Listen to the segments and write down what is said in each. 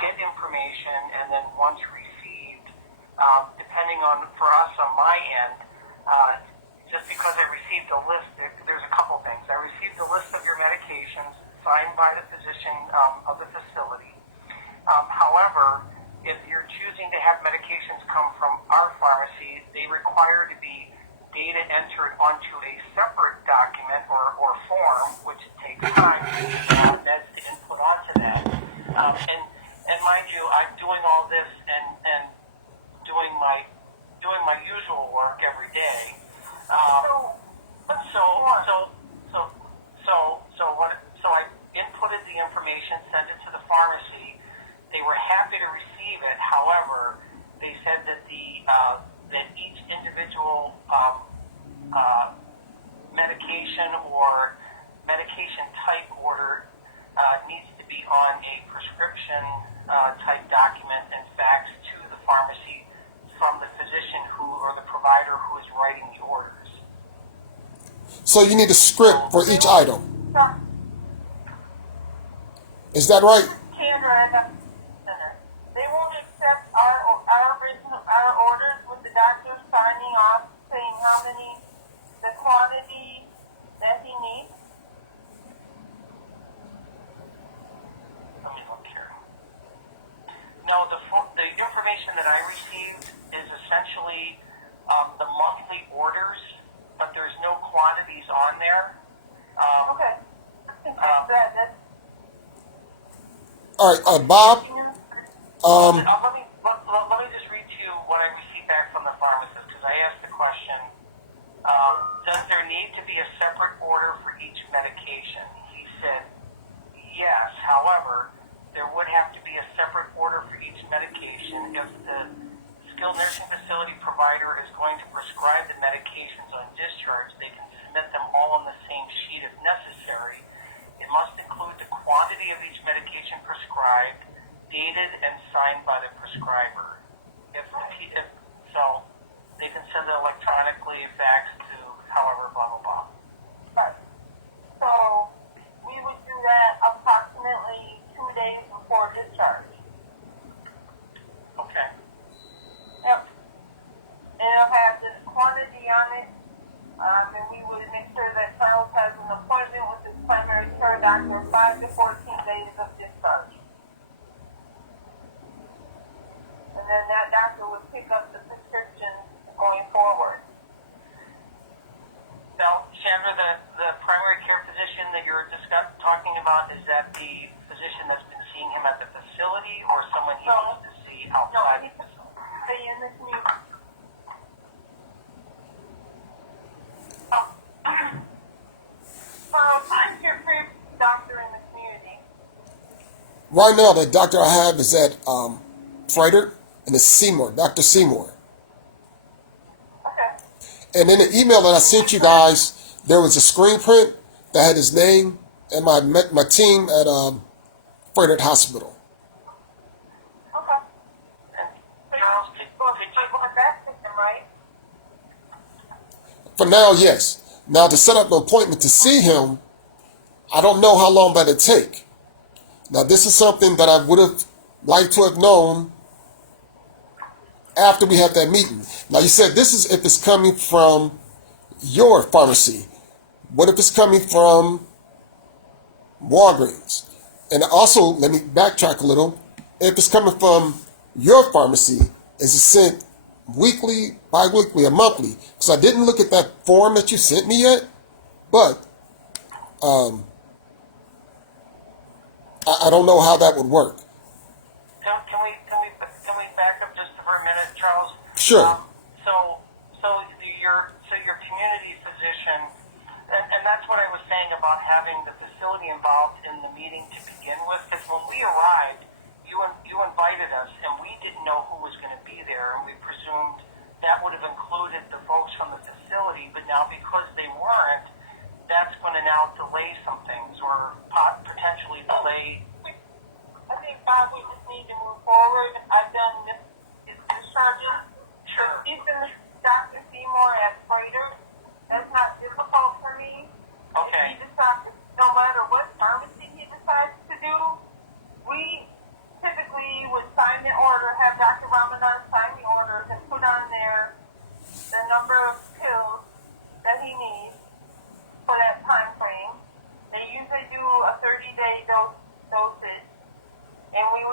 get information, and then once received, depending on, for us on my end, just because I received a list, there's a couple things. I received a list of your medications signed by the physician of the facility. However, if you're choosing to have medications come from our pharmacy, they require to be data entered onto a separate document or form, which takes time to meds to input onto that. And mind you, I'm doing all this and doing my usual work every day. So I inputted the information, sent it to the pharmacy. They were happy to receive it. However, they said that that each individual medication or medication type order needs to be on a prescription type document and faxed to the pharmacy from the physician or the provider who is writing the orders. So you need a script for each item. Is that right? They won't accept our orders with the doctor signing off saying how many, the quantity that he needs. Let me look here. No, the information that I received is essentially the monthly orders, but there's no quantities on there. Okay. I think that's good. All right, Bob. Let me just read to you what I received back from the pharmacist, because I asked the question, does there need to be a separate order for each medication? He said, yes. However, there would have to be a separate order for each medication if the skilled nursing facility provider is going to prescribe the medications on discharge. They can submit them all on the same sheet if necessary. It must include the quantity of each medication prescribed, dated and signed by the prescriber. If so, they can send it electronically, fax to however, blah, blah, blah. Right. So we would do that approximately 2 days before discharge. Okay. Yep. And it'll have the quantity on it. And we would make sure that Charles has an appointment with his primary care doctor 5 to 14 days of discharge. And then that doctor would pick up the prescription going forward. Now, Chandra, the primary care physician that you're talking about, is that the physician that's been seeing him at the facility or someone he needs to see outside the facility? Stay in the community. I'm your favorite doctor in the community. Right now, the doctor I have is at Frederick, and it's Seymour, Dr. Seymour. Okay. And in the email that I sent you guys, there was a screen print that had his name and my team at Frederick Hospital. Okay. Charles, Right? For now, yes. Now, to set up an appointment to see him, I don't know how long that'll take. Now, this is something that I would have liked to have known after we had that meeting. Now, you said this is if it's coming from your pharmacy. What if it's coming from Walgreens? And also, let me backtrack a little. If it's coming from your pharmacy, is it sent weekly, bi-weekly, or monthly? Because I didn't look at that form that you sent me yet, but I don't know how that would work. Can we back up just for a minute, Charles? Sure. So your community physician, and that's what I was saying about having the facility involved in the meeting to begin with. Because when we arrived, you invited us, and we didn't know who was going to be there, and we presumed that would have included the folks from the facility. But now, because they weren't, that's going to now delay some things, or potentially delay. I think, Bob, we just need to move forward. I've done his discharges. Sure. He's been Dr. Seymour at Freighter. That's not difficult for me. Okay. He decides, no matter what pharmacy he decides to do, we typically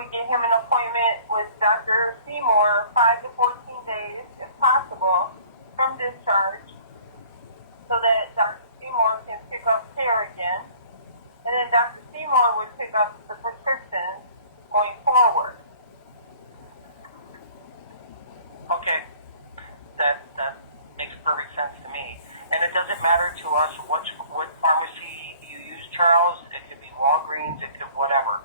we get him an appointment with Dr. Seymour 5 to 14 days, if possible, from discharge, so that Dr. Seymour can pick up care again, and then Dr. Seymour would pick up the prescription going forward. Okay, that makes perfect sense to me. And it doesn't matter to us what pharmacy you use, Charles. It could be Walgreens, it could whatever.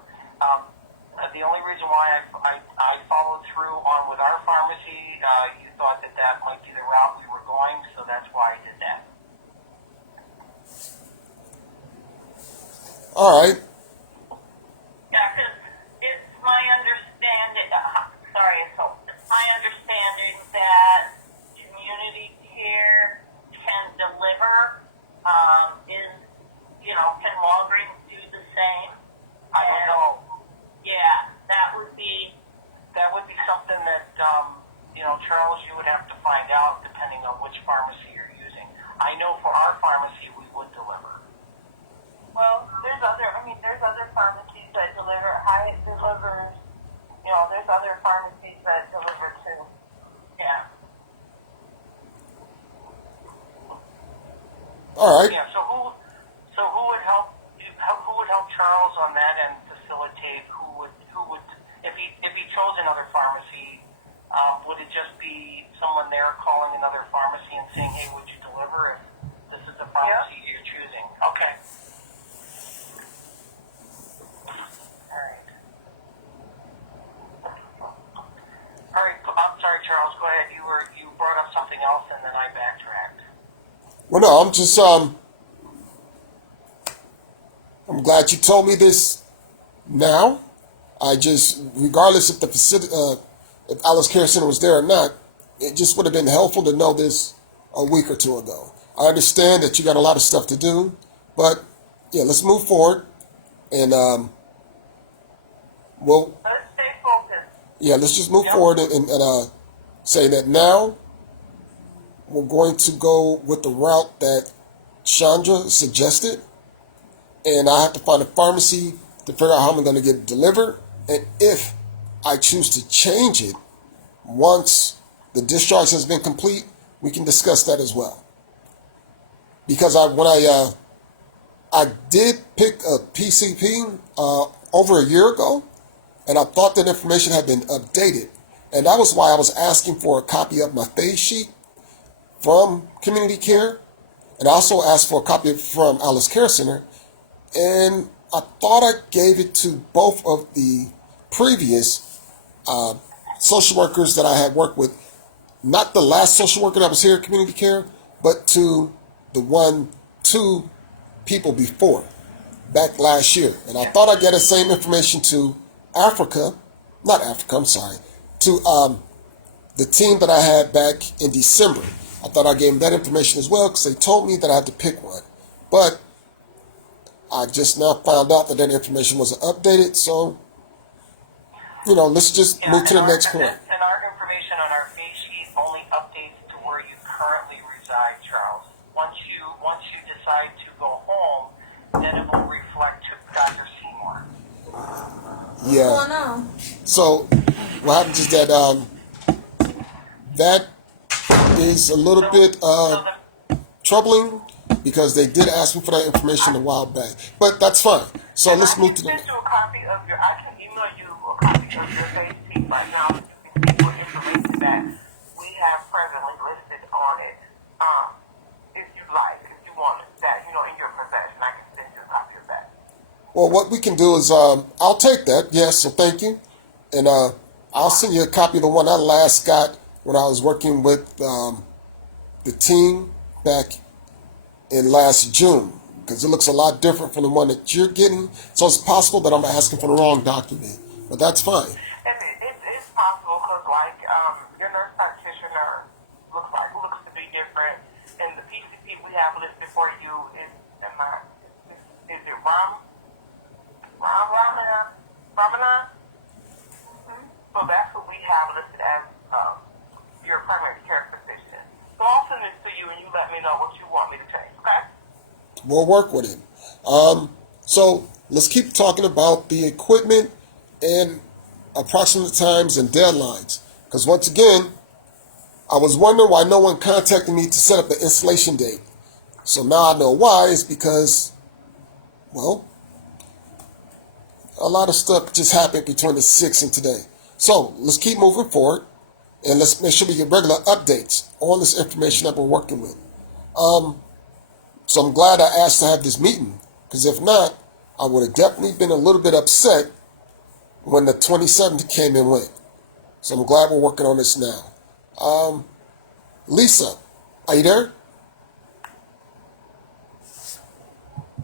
The only reason why I followed through on with our pharmacy, you thought that might be the route we were going, so that's why I did that. All right. Yeah, because it's my understanding, it's my understanding that community care can deliver, can Walgreens do the same? I don't know. Yeah, that would be, something that, Charles, you would have to find out depending on which pharmacy you're using. I know for our pharmacy we would deliver. well, there's other pharmacies that deliver, Hyatt delivers, there's other pharmacies that deliver too. Yeah. All right. Yeah. So who would help? Who would help Charles on that and facilitate? Who would if he chose another pharmacy? Would it just be someone there calling another pharmacy and saying, "Hey, would you deliver?" If this is the pharmacy you're choosing. Okay. All right. I'm sorry, Charles. Go ahead. You brought up something else, and then I backtracked. Well, no, I'm just I'm glad you told me this now. I just, regardless if the facility, if Alice Care Center was there or not, it just would have been helpful to know this a week or two ago. I understand that you got a lot of stuff to do, but yeah, let's move forward, and we'll Let's stay focused. yeah, let's just move forward and say that now we're going to go with the route that Chandra suggested, and I have to find a pharmacy to figure out how I'm going to get it delivered, and if I choose to change it once the discharge has been complete, we can discuss that as well. Because when I did pick a PCP over a year ago, and I thought that information had been updated, and that was why I was asking for a copy of my phase sheet from Community Care, and I also asked for a copy from Alice Care Center, and I thought I gave it to both of the previous social workers that I had worked with, not the last social worker that was here at Community Care, but to the 2 people before, back last year. And I thought I'd get the same information to to the team that I had back in December. I thought I gave them that information as well because they told me that I had to pick one. But I just now found out that information wasn't updated, so, let's just move to the next point. And our information on our face sheet only updates to where you currently reside, Charles. Once you decide to go home, then it will reflect to Dr. Seymour. Yeah. Oh, no. So what happens is that that is a little bit troubling because they did ask me for that information a while back, but that's fine. So let's move to the I next. can send you a copy of I can email you a copy of your face sheet right now. You can see what information that we have presently listed on it. If you like, if you want that, in your possession, I can send you a copy of that. Well, what we can do is I'll take that. Yes, so thank you, and I'll send you a copy of the one I last got when I was working with the team back in last June, because it looks a lot different from the one that you're getting. So it's possible that I'm asking for the wrong document, but that's fine. It's possible because, your nurse practitioner looks to be different, and the PCP we have listed for you is it Ramadan? So that's what we have listed as your primary care physician. So I'll send this to you, and you let me know what you want me to change. Okay? We'll work with it. So let's keep talking about the equipment, and approximate times and deadlines. Because once again, I was wondering why no one contacted me to set up an installation date. So now I know why. It's because, well, a lot of stuff just happened between the 6th and today. So let's keep moving forward, and let's make sure we get regular updates on this information that we're working with. So I'm glad I asked to have this meeting, because if not, I would have definitely been a little bit upset when the 27th came and went. So I'm glad we're working on this now. Lisa, are you there?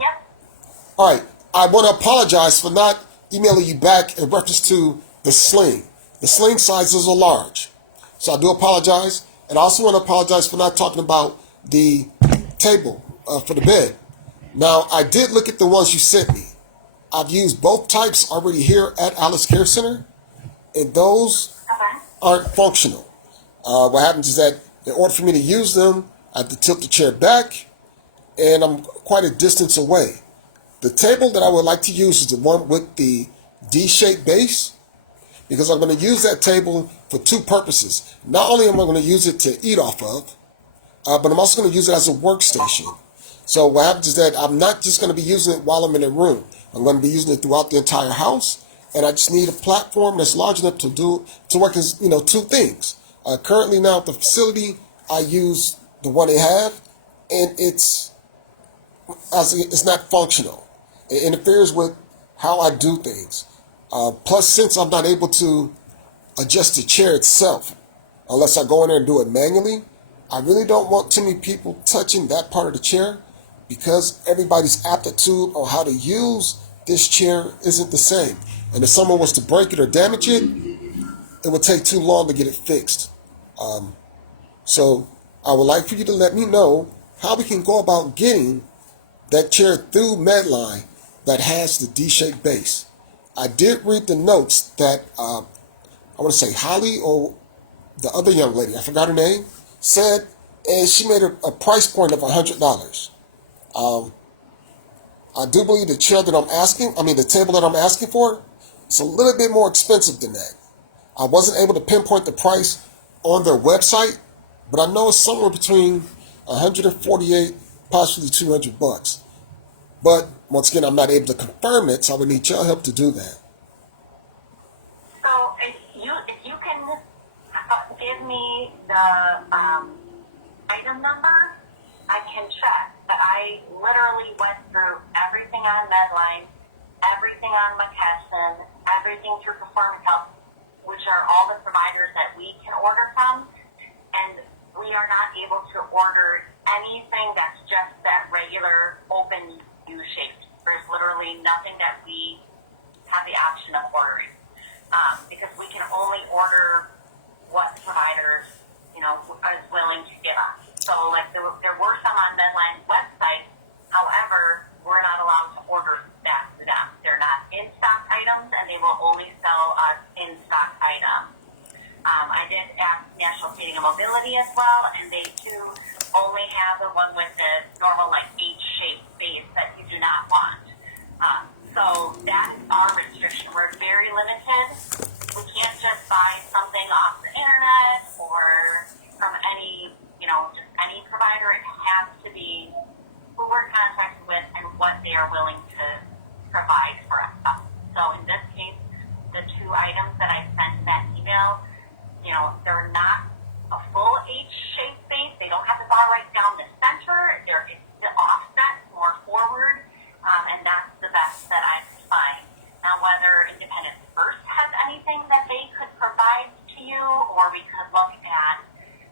Yep. All right. I want to apologize for not emailing you back in reference to the sling. The sling sizes are large. So I do apologize. And I also want to apologize for not talking about the table for the bed. Now, I did look at the ones you sent me. I've used both types already here at Alice Care Center, and those aren't functional. What happens is that in order for me to use them, I have to tilt the chair back, and I'm quite a distance away. The table that I would like to use is the one with the D-shaped base, because I'm going to use that table for two purposes. Not only am I going to use it to eat off of, but I'm also going to use it as a workstation. So what happens is that I'm not just going to be using it while I'm in a room. I'm going to be using it throughout the entire house, and I just need a platform that's large enough to work as two things. Currently now at the facility, I use the one they have, and it's not functional. It interferes with how I do things. Plus, since I'm not able to adjust the chair itself, unless I go in there and do it manually, I really don't want too many people touching that part of the chair, because everybody's aptitude on how to use this chair isn't the same. And if someone was to break it or damage it, it would take too long to get it fixed. So I would like for you to let me know how we can go about getting that chair through Medline that has the D-shaped base. I did read the notes that I want to say Holly or the other young lady, I forgot her name, said, and she made a price point of $100. I do believe the the table that I'm asking for, it's a little bit more expensive than that. I wasn't able to pinpoint the price on their website, but I know it's somewhere between $148, possibly $200. But once again, I'm not able to confirm it, so I would need your help to do that. So if you can give me the item number, I can check. But I literally went through everything on Medline, everything on McKesson, everything through Performance Health, which are all the providers that we can order from, and we are not able to order anything that's just that regular open U-shaped. There's literally nothing that we have the option of ordering, because we can only order what providers, is willing to give us. So, like, there were some on Medline's website. However, we're not allowed to order that through them. They're not in-stock items, and they will only sell us in-stock items. I did ask National Seating and Mobility as well, and they too only have the one with the normal, like, H-shaped base that you do not want. So that is our restriction. We're very limited. We can't just buy something off the internet or from any, just any provider. It has to be who we're contacted with and what they are willing to provide for us. So in this case, the two items that I sent in that email, they're not a full H-shaped base. They don't have the bar right down the center. It's the offset more forward, and that's the best that I could find. Now, whether Independent First has anything that they could provide to you, or we could look at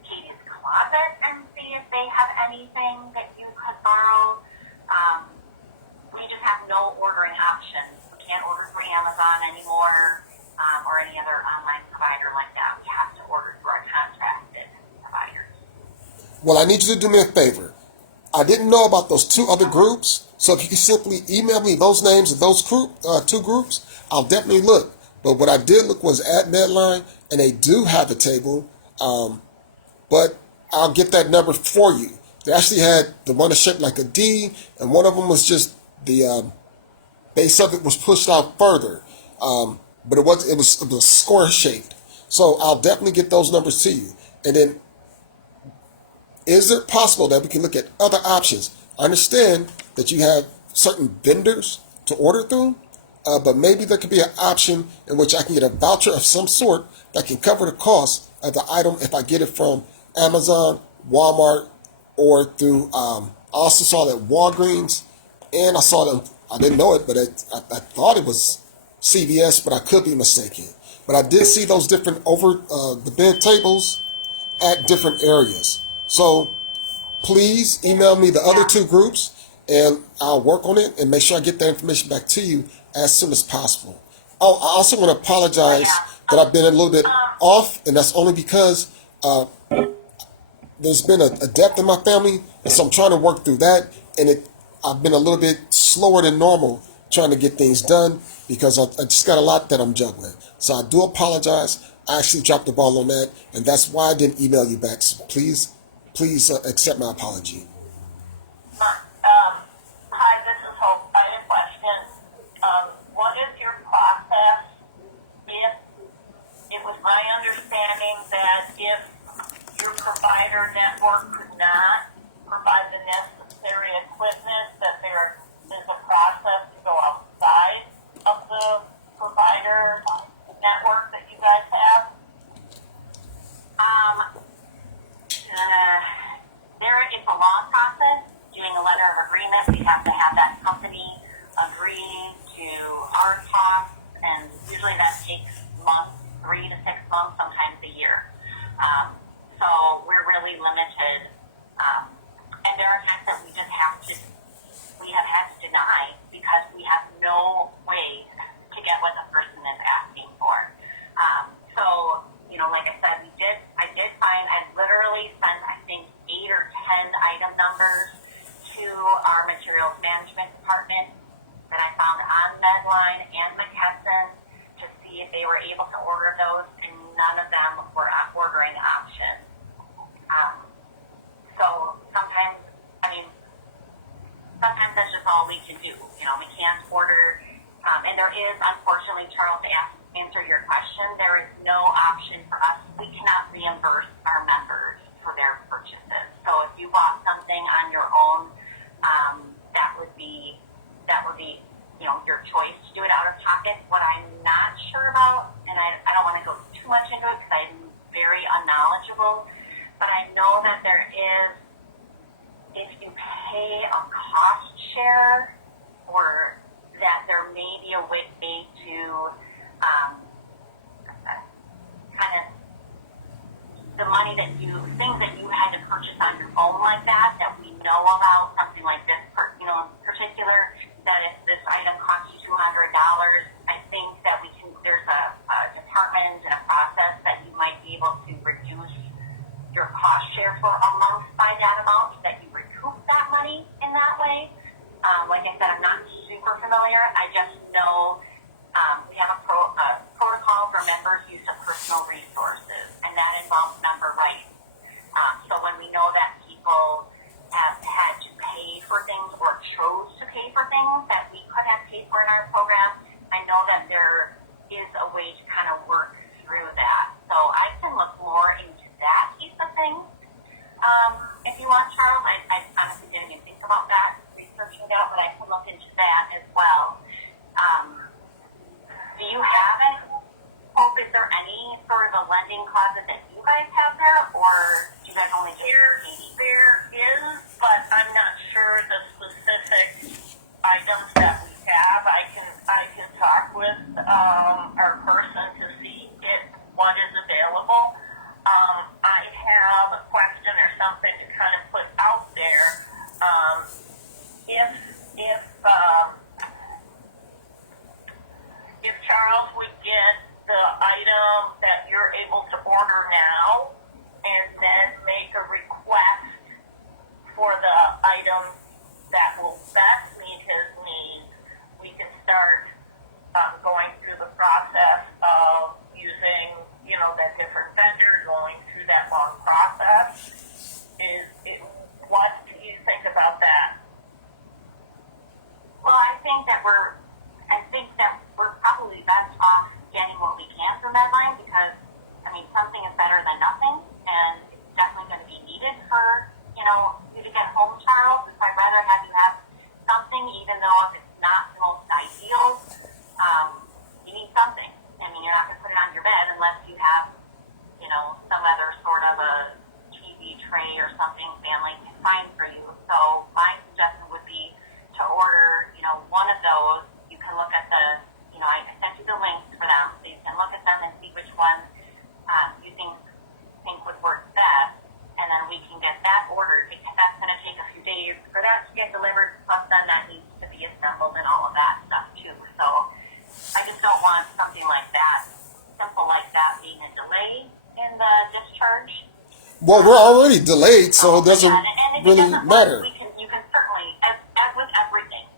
Katie's Closet and see if they have anything that you could borrow. We just have no ordering options. We can't order through Amazon anymore, or any other online provider like that. We have to order through our contracted providers. Well, I need you to do me a favor. I didn't know about those two other groups, so if you can simply email me those names of those two groups, I'll definitely look. But what I did look was at Medline, and they do have a table, but I'll get that number for you. They actually had the one that's shaped like a D, and one of them was just the base of it was pushed out further. but it was square shaped. So I'll definitely get those numbers to you. And then, is it possible that we can look at other options? I understand that you have certain vendors to order through, but maybe there could be an option in which I can get a voucher of some sort that can cover the cost of the item if I get it from Amazon, Walmart, or through. I also saw that Walgreens, and I saw them. I didn't know it, but I thought it was CVS, but I could be mistaken. But I did see those different over the bed tables at different areas. So please email me the other two groups and I'll work on it and make sure I get that information back to you as soon as possible. Oh, I also want to apologize that I've been a little bit off, and that's only because there's been a death in my family, and so I'm trying to work through that, and I've been a little bit slower than normal trying to get things done because I just got a lot that I'm juggling. So I do apologize. I actually dropped the ball on that, and that's why I didn't email you back. So please accept my apology. Hi, this is Hope. I have a question. What is your process if it was my understanding that if your provider network could not provide the necessary equipment, that there is a process to go outside of the provider network that you guys have? There is a long process. Doing a letter of agreement, we have to have that company agree to our costs, and usually that takes months, 3 to 6 months, sometimes a year. So we're really limited, and there are times that we have had to deny because we have no way to get what the person is asking for. So, like I said, I literally sent, I think, 8 or 10 item numbers to our materials management department that I found on Medline and McKesson to see if they were able to order those, and none of them were ordering options. So sometimes that's just all we can do. We can't order, and there is, unfortunately, Charles, to answer your question, there is no option for us. We cannot reimburse our members for their purchases. So if you bought something on your own, that would be your choice to do it out of pocket. What I'm not sure about, and I don't want to go too much into it because I'm very unknowledgeable, but I know that there is, if you pay a cost share, or that there may be a way to kind of the money things that you had to purchase on your own like that we know about, something like this, in particular, that if this item costs you $200, I think that there's a department and a process that you might be able to reduce your cost share for a month by that amount, that you recoup that money in that way. Like I said, I'm not super familiar. I just know we have a protocol for members' use of personal resources, and that involves member rights. So when we know that people have had to pay for things or chose to pay for things that we could have paid for in our program, I know that there is a way to kind of work through that. So I can look more into that piece of things. If you want, Charles, I honestly didn't even think about that, researching that, but I can look into that as well. Do you have it? Hope, is there any sort of a lending closet that you guys have there, or do you guys only do There is, but I'm not sure the specific items that we have. I can talk with our person to see what is available. I have a question or something to kind of put out there. If Charles would get the item that you're able to order now, and then make a request for the item that will best meet his needs, we can start going through the process of using, that different vendor, going through that long process. What do you think about that? Well, I think that we're probably best off unless you have, some other sort of a TV tray or something family can find for you. So my suggestion would be to order, one of those. You can look at I sent you the links for them, so you can look at them and see which one you think would work best, and then we can get that ordered, because that's going to take a few days for that to get delivered, plus then that needs to be assembled and all of that stuff too. So I just don't want something like that, simple like that, being a delay in the discharge. Well, we're already delayed, so it doesn't And if really it doesn't matter. work, you can certainly, as with everything,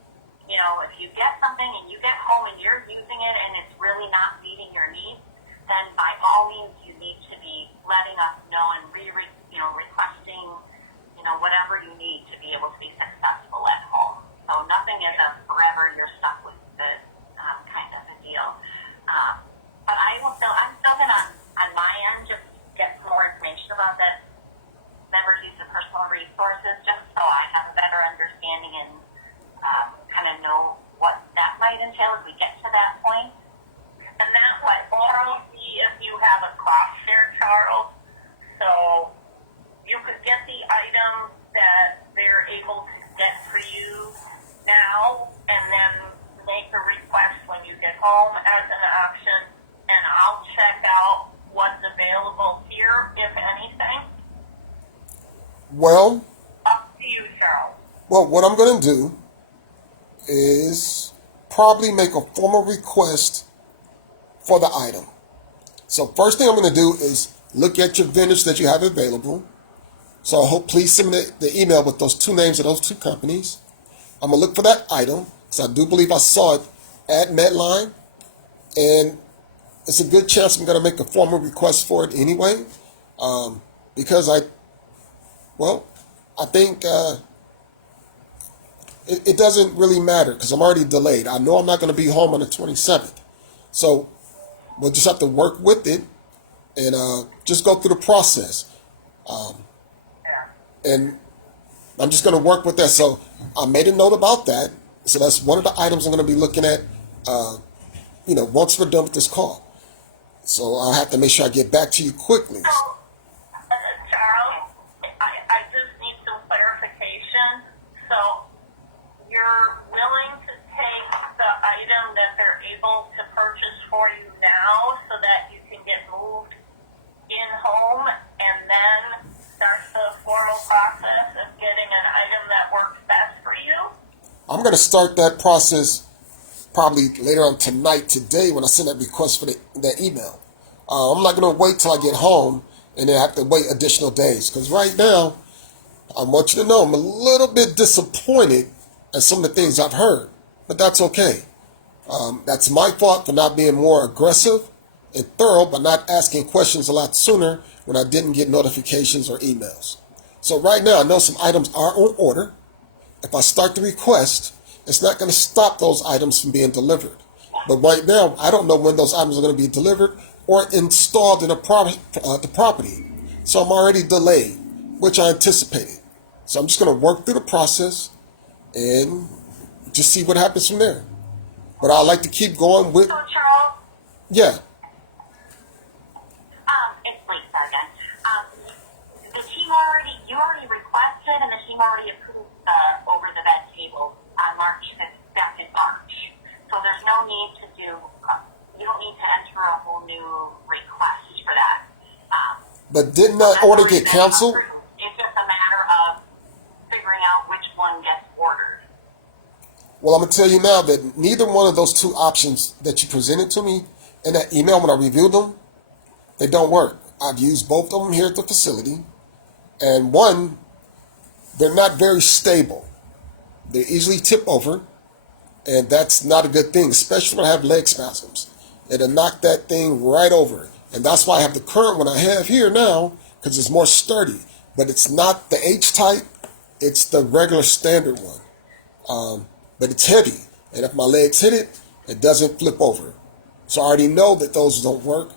if you get something and you get home and you're using it and it's really not meeting your needs, then by all means you need to be letting us know and requesting, whatever you need to be able to be successful at home. So nothing is a forever you're stuck with this kind of a deal. But I'm still going to, on my end, just get some more information about that members use of personal resources, just so I have a better understanding and kind of know what that might entail as we get to that point. And that way, Charles, see if you have a cost share, Charles. So you could get the item that they're able to get for you now, and then make a request when you get home as an option, and I'll check out what's available here, if anything. Well, Up to you, Charles. what I'm going to do is probably make a formal request for the item. So first thing I'm going to do is look at your vendors that you have available. So I hope please send me the email with those two names of those two companies. I'm going to look for that item, because I do believe I saw it at Medline, and it's a good chance I'm going to make a formal request for it anyway, because I think it doesn't really matter, because I'm already delayed. I know I'm not going to be home on the 27th. So we'll just have to work with it and just go through the process. And I'm just going to work with that. So I made a note about that. So that's one of the items I'm going to be looking at, once we're done with this call. So I'll have to make sure I get back to you quickly. So, Charles, I just need some clarification. So you're willing to take the item that they're able to purchase for you now so that you can get moved in home and then start the formal process of getting an item that works best for you? I'm going to start that process probably later on tonight, today, when I send that request for that email. I'm not going to wait till I get home and then have to wait additional days. Because right now, I want you to know I'm a little bit disappointed at some of the things I've heard. But that's okay. That's my fault for not being more aggressive and thorough by not asking questions a lot sooner when I didn't get notifications or emails. So right now, I know some items are on order. If I start the request, it's not going to stop those items from being delivered. But right now, I don't know when those items are going to be delivered or installed in the property. So I'm already delayed, which I anticipated. So I'm just going to work through the process and just see what happens from there. But I'd like to keep going with, So, Charles, yeah. It's Lisa again. The team you already requested, and the team already approved the over-the-bed table on back in March. So there's no need to you don't need to enter a whole new request for that. But didn't that order get canceled? It's just a matter of figuring out which one gets ordered. Well, I'm going to tell you now that neither one of those two options that you presented to me in that email when I reviewed them, they don't work. I've used both of them here at the facility. And one, they're not very stable. They easily tip over. And that's not a good thing, especially when I have leg spasms. It'll knock that thing right over. And that's why I have the current one I have here now, because it's more sturdy. But it's not the H-type. It's the regular standard one. But it's heavy. And if my legs hit it, it doesn't flip over. So I already know that those don't work.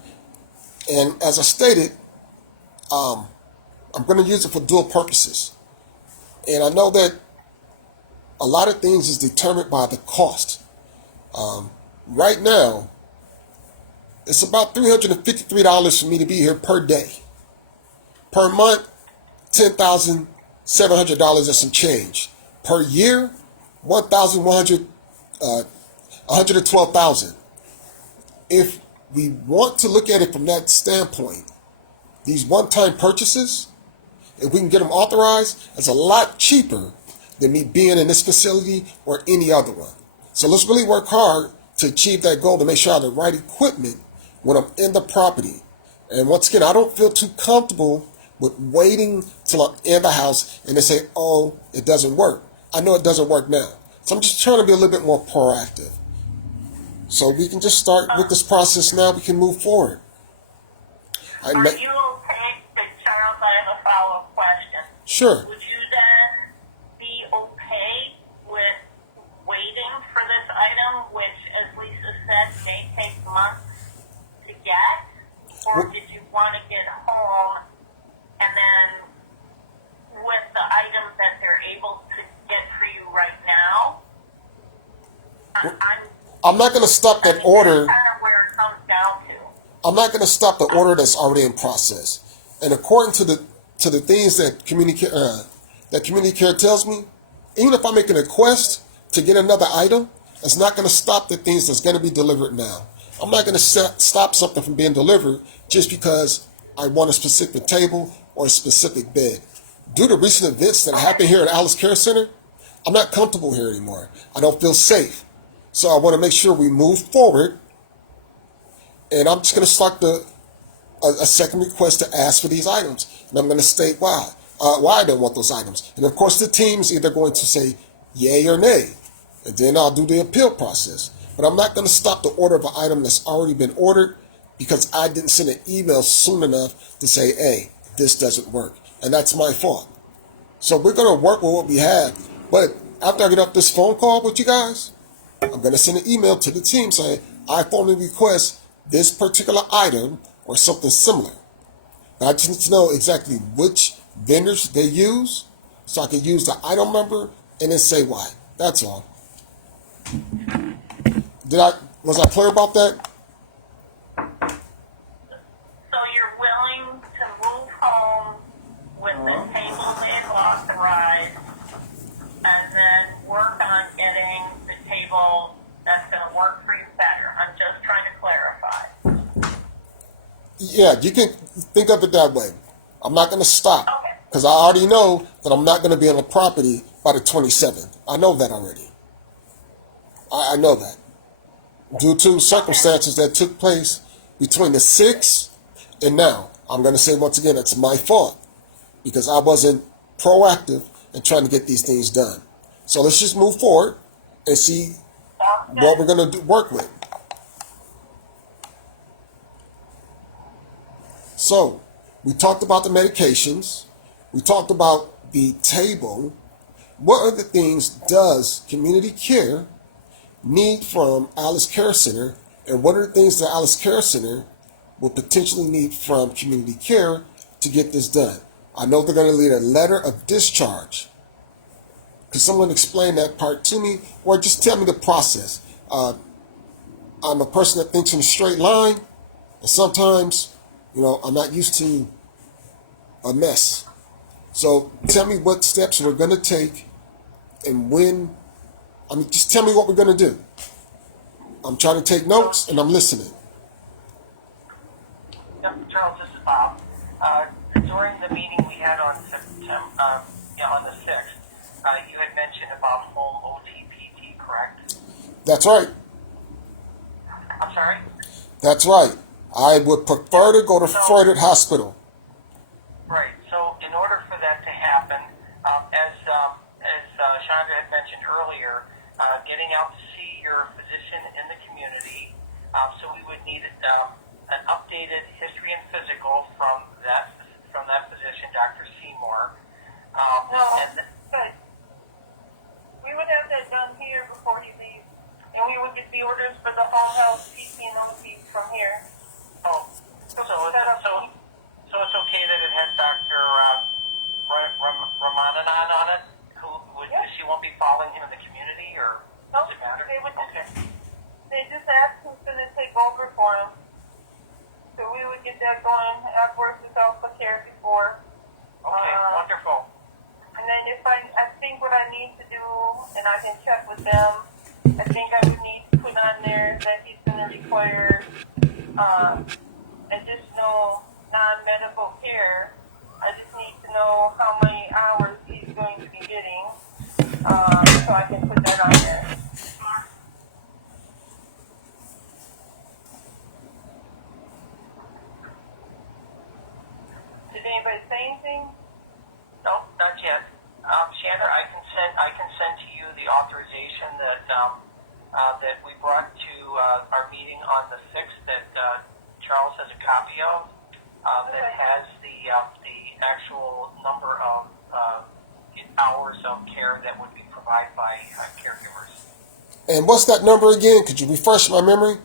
And as I stated, I'm going to use it for dual purposes. And I know that a lot of things is determined by the cost. Right now, it's about $353 for me to be here per day. Per month, $10,700 and some change. Per year, $112,000. If we want to look at it from that standpoint, these one-time purchases, if we can get them authorized, it's a lot cheaper than me being in this facility or any other one. So let's really work hard to achieve that goal, to make sure I have the right equipment when I'm in the property. And once again, I don't feel too comfortable with waiting till I'm in the house and they say, oh, it doesn't work. I know it doesn't work now. So I'm just trying to be a little bit more proactive. So we can just start with this process now. We can move forward. Are you okay, Charles? I have a follow-up question. Sure. Would you then be okay with waiting for this item, which, as Lisa said, may take months to get? Or did you want to get home and then with the items that they're able to get for you right now? I'm not going to stop that order. That's kind of where it comes down to. I'm not going to stop the order that's already in process. And according to the things that community care tells me, even if I make a request to get another item, it's not going to stop the things that's going to be delivered now. I'm not going to stop something from being delivered just because I want a specific table or a specific bed. Due to recent events that happened here at Alice Care Center, I'm not comfortable here anymore. I don't feel safe. So I want to make sure we move forward. And I'm just going to start a second request to ask for these items. And I'm going to state why I don't want those items. And of course, the team's either going to say yay or nay. And then I'll do the appeal process. But I'm not going to stop the order of an item that's already been ordered because I didn't send an email soon enough to say, hey, this doesn't work. And that's my fault. So we're going to work with what we have. But after I get off this phone call with you guys, I'm going to send an email to the team saying, I formally request this particular item or something similar. But I just need to know exactly which vendors they use so I can use the item number and then say why. That's all. Was I clear about that? So you're willing to move home with the table they've authorized and then work on getting the table that's going to work for you better. I'm just trying to clarify. Yeah, you can think of it that way. I'm not going to stop Okay. because I already know that I'm not going to be on the property by the 27th. I know that already. I know that. Due to circumstances that took place between the 6th and now. I'm going to say once again, it's my fault because I wasn't proactive in trying to get these things done. So let's just move forward and see what we're going to work with. So we talked about the medications. We talked about the table. What other things does community care need from Alice Care Center, and what are the things that Alice Care Center will potentially need from community care to get this done? I know they're going to need a letter of discharge. Could someone explain that part to me, or just tell me the process? I'm a person that thinks in a straight line, and sometimes, I'm not used to a mess. So tell me what steps we're going to take and when. Just tell me what we're going to do. I'm trying to take notes and I'm listening. Yep, Charles, this is Bob. During the meeting we had on September, on the 6th, you had mentioned about home OTPT, correct? That's right. I'm sorry? That's right. I would prefer to go to Frederick Hospital. Right. So in order for that to happen, as Chandra had mentioned earlier, getting out to see your physician in the community, so we would need an updated history and physical from that physician, Dr. Seymour. But we would have that done here before he leaves, and we would get the orders for the home health PT and OT from here. Oh, so it's okay that it has Dr. Ramanan on it? She won't be following him in the community, or does it matter? They would Okay. They just asked who's going to take over for him. get that going. I've worked with Alpha Care before. Okay, wonderful. And then if I think what I need to do, and I can check with them, I think I would need to put on there that he's going to require additional non-medical care. I just need to know how many hours he's going to be getting, so I can put that on there. Did anybody say anything? No, not yet. Shannon, I can send to you the authorization that that we brought to our meeting on the 6th that Charles has a copy of that has the actual number of hours of care that would be provided by caregivers. And what's that number again? Could you refresh my memory?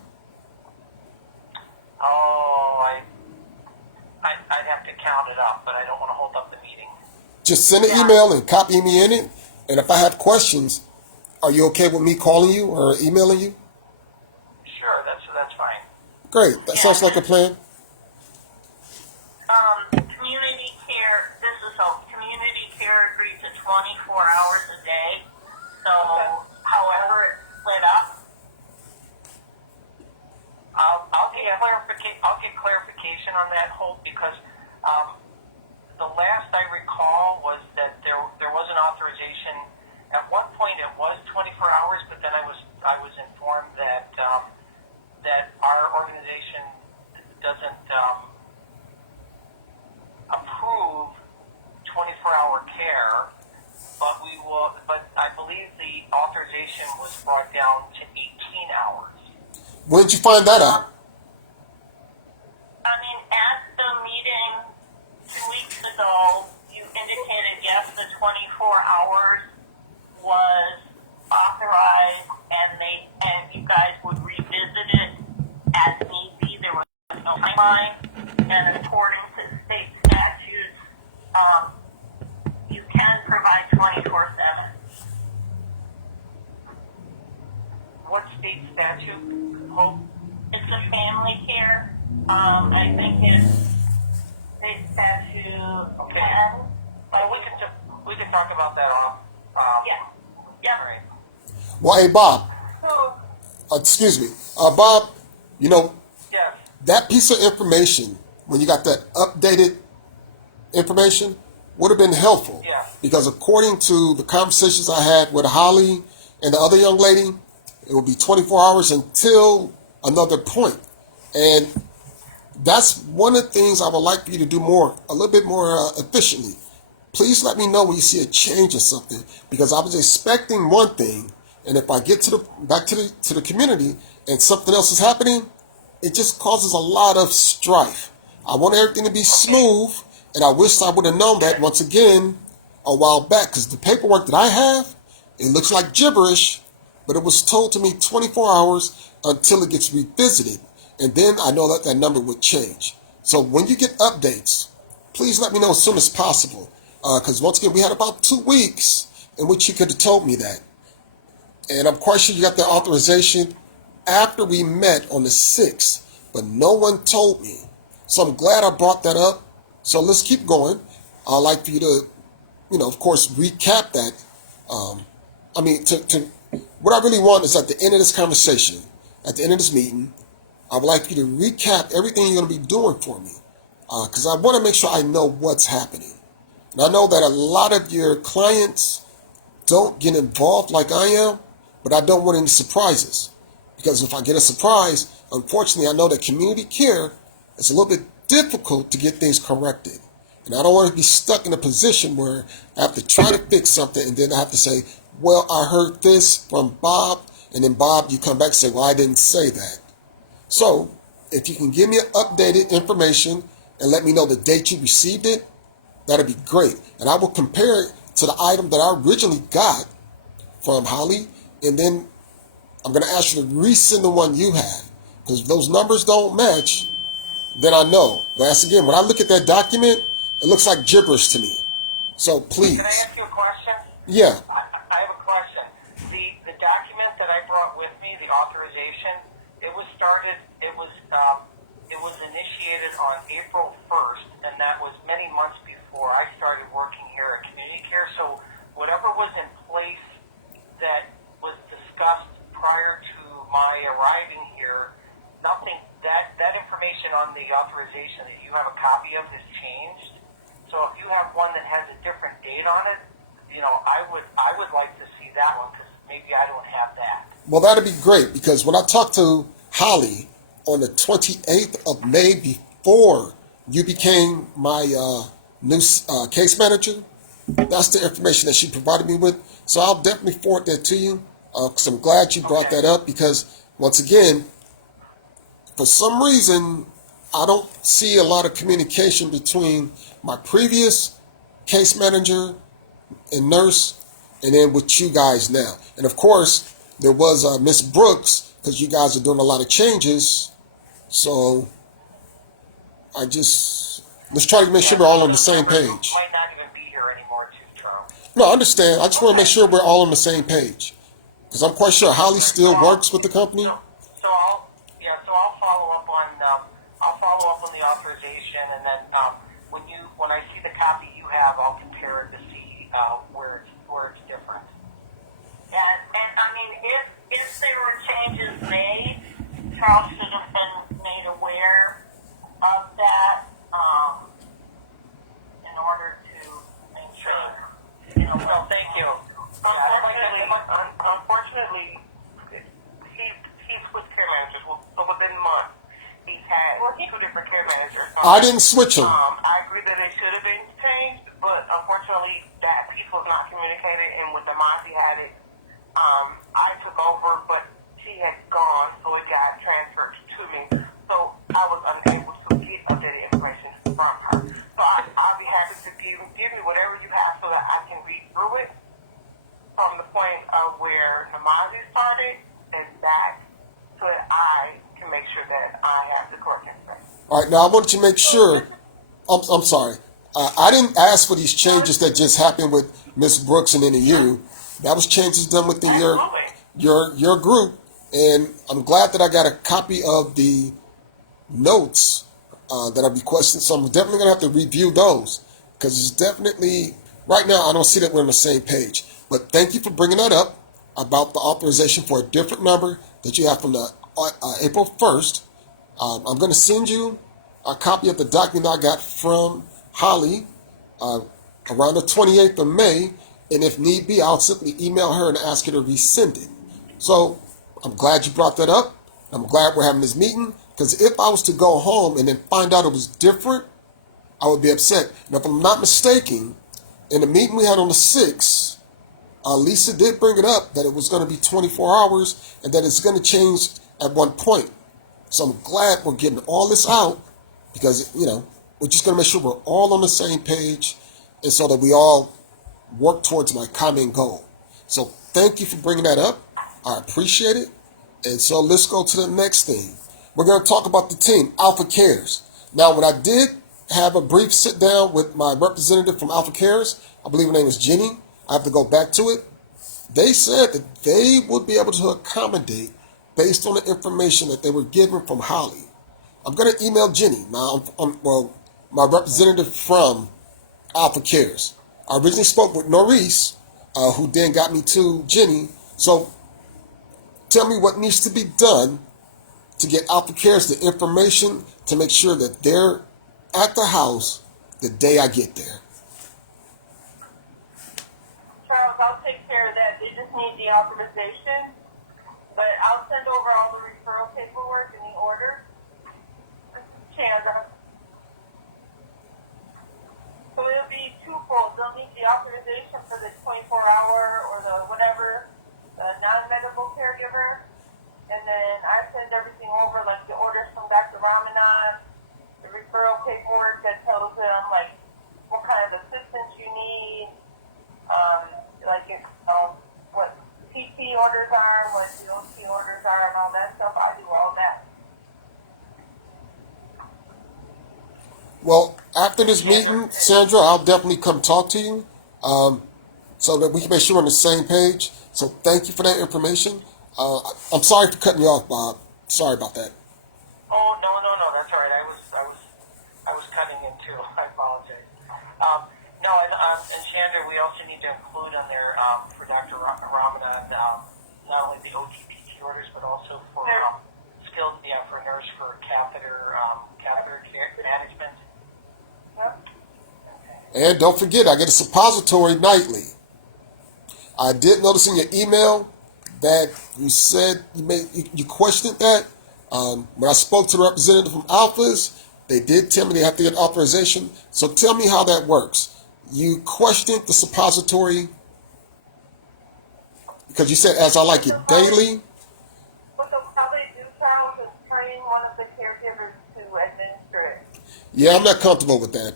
Oh, I'd have to count it up, but I don't want to hold up the meeting. Just send an email and copy me in it. And if I have questions, are you okay with me calling you or emailing you? Sure, that's fine. Great. That sounds like a plan. Community care, this is Hope. Community care agreed to 24 hours a day. So, however it's split up. I'll get clarification on that, Hope, because the last I recall was that there was an authorization. At one point, it was 24 hours, but then I was informed that that our organization doesn't approve 24-hour care, but we will. But I believe the authorization was brought down to 18 hours. When did you find that out? I mean, at the meeting 2 weeks ago, you indicated yes, the 24 hours was authorized, and you guys would revisit it as need be. There was no timeline, and according to state statutes, you can provide 24/7. What state statute, Hope? It's a family care. I think it's state statute 10. We can talk about that off. Yeah. All right. Well, hey, Bob. So, Excuse me. Bob, you know, Yes. that piece of information, when you got that updated information, would have been helpful. Yeah. Because according to the conversations I had with Holly and the other young lady, it will be 24 hours until another point. And that's one of the things I would like for you to do a little bit more efficiently. Please let me know when you see a change or something, because I was expecting one thing, and if I get back to the community and something else is happening, it just causes a lot of strife. I want everything to be smooth, and I wish I would have known that once again a while back, because the paperwork that I have, it looks like gibberish, but it was told to me 24 hours until it gets revisited, and then I know that number would change. So when you get updates, please let me know as soon as possible, because once again, we had about 2 weeks in which you could have told me that. And I'm quite sure you got the authorization after we met on the 6th, but no one told me. So I'm glad I brought that up. So let's keep going. I'd like for you to, of course, recap that. What I really want is at the end of this conversation, at the end of this meeting, I would like you to recap everything you're going to be doing for me, because I want to make sure I know what's happening. And I know that a lot of your clients don't get involved like I am, but I don't want any surprises. Because if I get a surprise, unfortunately, I know that community care is a little bit difficult to get things corrected. And I don't want to be stuck in a position where I have to try to fix something and then I have to say, well, I heard this from Bob, and then Bob, you come back and say, well, I didn't say that. So if you can give me updated information and let me know the date you received it, that'd be great. And I will compare it to the item that I originally got from Holly, and then I'm going to ask you to resend the one you have. Because if those numbers don't match, then I know. Once again, when I look at that document, it looks like gibberish to me. So please. Can I ask you a question? Yeah. I have a question. The document that I brought with me, the authorization, it was initiated on April 1st, and that was many months before I started working here at Community Care. So whatever was in place that was discussed prior to my arriving here, nothing, that information on the authorization that you have a copy of has changed. So if you have one that has a different date on it, I would like to see that one, because maybe I don't have that. Well, that'd be great, because when I talked to Holly on the 28th of May, before you became my new case manager, that's the information that she provided me with. So I'll definitely forward that to you, because I'm glad you brought that up, because once again, for some reason, I don't see a lot of communication between my previous case manager and nurse and then with you guys now. And of course, there was Miss Brooks, because you guys are doing a lot of changes. So let's try to make sure we're all on the same page. Might not even be here anymore, too, Charles. No, I understand. I just want to make sure we're all on the same page, because I'm quite sure Holly still works with the company. So I'll follow up on the authorization, and then when I see the copy you have, I'll compare it to see where it's different. And I mean, if there were changes made, Charles should have been made aware of that, in order to ensure, Well, thank you. Unfortunately, he switched care managers. So within months, he had two different care managers. I didn't switch them. I agree that it should have been changed, but unfortunately, that piece was not communicated. And when Demazi had it, I took over, but she had gone, so it got transferred to me. So I was unable to get updated information from her. So I'll be happy to give me whatever you have so that I can read through it from the point of where Namazi started and back, so that I can make sure that I have the correct information. All right, now I want you to make sure. I'm sorry. I didn't ask for these changes that just happened with Miss Brooks and then you. That was changes done within your group, and I'm glad that I got a copy of the notes that I requested. So I'm definitely gonna have to review those, because it's definitely right now I don't see that we're on the same page. But thank you for bringing that up about the authorization for a different number that you have from the April 1st. I'm going to send you a copy of the document I got from Holly around the 28th of May, and if need be, I'll simply email her and ask her to resend it. So I'm glad you brought that up. I'm glad we're having this meeting, because if I was to go home and then find out it was different, I would be upset. And if I'm not mistaken, in the meeting we had on the 6th, Lisa did bring it up that it was going to be 24 hours and that it's going to change at one point. So I'm glad we're getting all this out, because, we're just going to make sure we're all on the same page, and so that we all work towards my common goal. So thank you for bringing that up. I appreciate it. And so let's go to the next thing. We're going to talk about the team, Alpha Cares. Now, when I did have a brief sit down with my representative from Alpha Cares, I believe her name is Jenny. I have to go back to it. They said that they would be able to accommodate based on the information that they were given from Holly. I'm going to email Jenny, my representative from Alpha Cares. I originally spoke with Norris, who then got me to Jenny. So tell me what needs to be done to get Alpha Cares the information to make sure that they're at the house the day I get there. Charles, I'll take care of that. They just need the authorization, but I'll send over all the referral paperwork and the order. Chandra. So it'll be twofold. They'll need the authorization for the 24-hour or the whatever, the non-medical caregiver, and then I send everything over, like the orders from Dr. Ramanan, the referral paperwork that tells them like what kind of assistance you need, what PT orders are, what DOT orders are, and all that stuff. I do all that. Well, after this meeting, Sandra, I'll definitely come talk to you, so that we can make sure we're on the same page. So thank you for that information. I'm sorry for cutting you off, Bob. Sorry about that. Oh, no, that's all right. I was too. I apologize. No, and Chandra, we also need to include on there for Dr. Ramadan not only the OTPT orders, but also for skilled, for nurse for catheter care management. Yep. And don't forget, I get a suppository nightly. I did notice in your email that you said you questioned that. When I spoke to the representative from Alphas, they did tell me they have to get authorization. So tell me how that works. You questioned the suppository because you said, as I like it daily. What they'll probably do, Charles, is train one of the caregivers to administer it. Yeah, I'm not comfortable with that.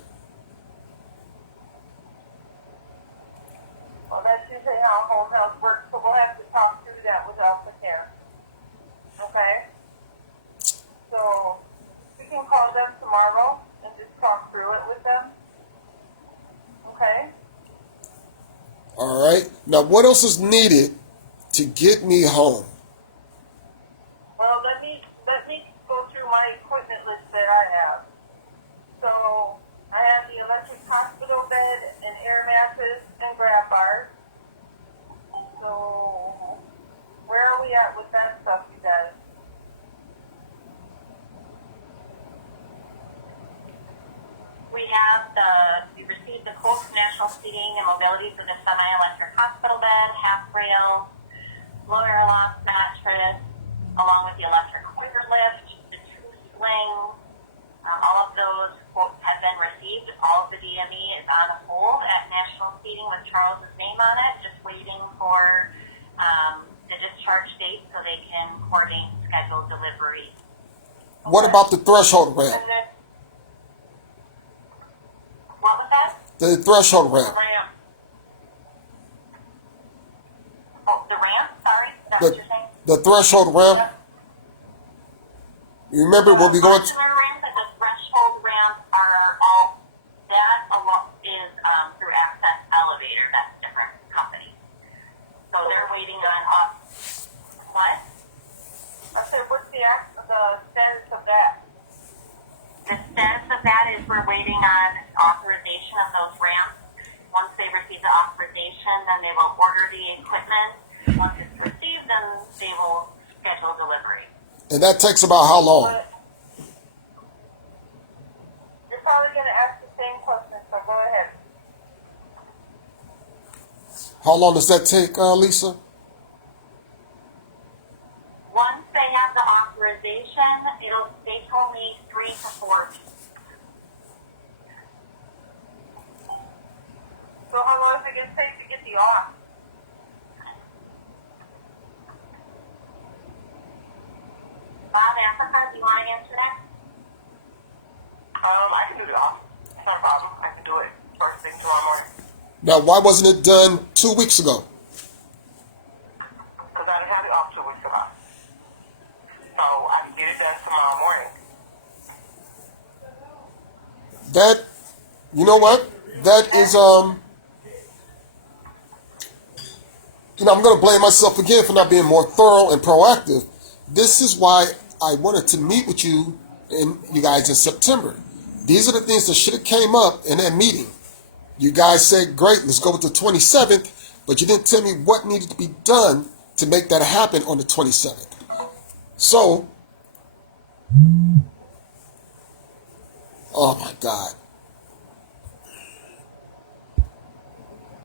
Well, that's usually how home health works, so we'll have to talk through that with Alpha Care. Okay? So, we can call them tomorrow and just talk through it with them. Okay? All right. Now, what else is needed to get me home? Well, let me go through my equipment list that I have. So, I have the electric hospital bed and air mattress and grab bars. So, where are we at with that stuff, you guys? We received the quote from National Seating and Mobility for the semi-electric hospital bed, half rail, low airlock mattress, along with the electric Hoyer lift, the two sling. All of those quotes have been received. All of the DME is on hold at National Seating with Charles's name on it, just waiting for the discharge date so they can coordinate scheduled delivery. What about the threshold ramp? And then, What was that? The threshold ramp. ramp. Oh, the ramp? Sorry, is that The, what you're saying? the threshold ramp. You remember when we going? The ramp and the threshold ramp are all, that alone is through Access Elevator. That's a different company. So they're waiting on us. What? I said, what's the status of that? The status of that is we're waiting on authorization of those ramps. Once they receive the authorization, then they will order the equipment. Once it's received, then they will schedule delivery. And that takes about how long? But you're probably going to ask the same question, so go ahead. How long does that take, Lisa? Once they have the authorization, they told me 3 to 4 weeks. So how long is it going to take to get the off? Bob Africa, do you want to answer that? I can do the off. It's not a problem. I can do it first thing tomorrow morning. Now, why wasn't it done 2 weeks ago? Because I didn't have it off 2 weeks ago. So I can get it done tomorrow morning. That, you know what? That is, I'm going to blame myself again for not being more thorough and proactive. This is why I wanted to meet with you and you guys in September. These are the things that should have came up in that meeting. You guys said, great, let's go with the 27th, but you didn't tell me what needed to be done to make that happen on the 27th. So, oh my God.